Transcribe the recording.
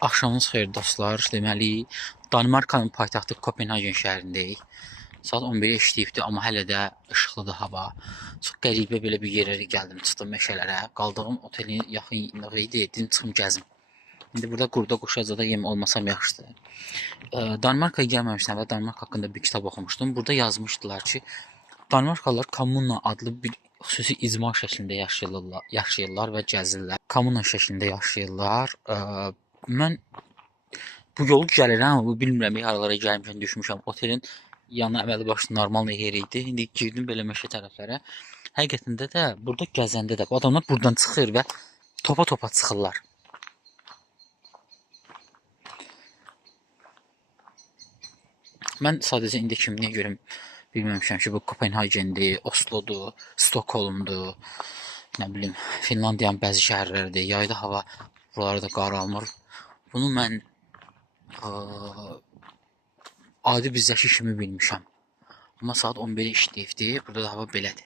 Axşamınız xeyir dostlar. Deməli, Danimarkanın paytaxtı Kopenhagen şəhərindəyik. Saat 11-ə işləyibdi, amma hələ də işıqlıdır hava. Çox qəribə belə bir yerlərə gəldim, çıxdım meşələrə. Qaldığım otelin yaxınlığı idi, dedim çıxım gəzim. İndi burada qurda quşacada yem olmasam yaxşıdır. Danimarkaya gəlməmişdim və Danimarka haqqında bir kitab oxumuşdum. Burada yazmışdılar ki, Danimarkalılar kommuna adlı bir xüsusi icma şəklində yaşayırlar və gəzirlər. Kommuna şəklində yaşayırlar. Mən bu yolu gəlirəm, amma bilmirəm haralara gəlmişəm, düşmüşəm. Otelin yanı əməli başlı normal yer idi. İndi girdim belə meşə tərəflərə. Həqiqətində də burada gəzəndə də bu adamlar buradan çıxır və topa çıxırlar. Mən sadəcə indi kimliyə görüm bilməmişəm ki, bu Kopenhagendir, Oslodur, Stokholmdur, nə bilim, Finlandiyanın bəzi şəhərləridir. Yayda hava buralarda qaralmır. Bunu mən adi bir zəki kimi bilmişəm. Amma saat 11-ə işləyibdi. Burada da hava belədir.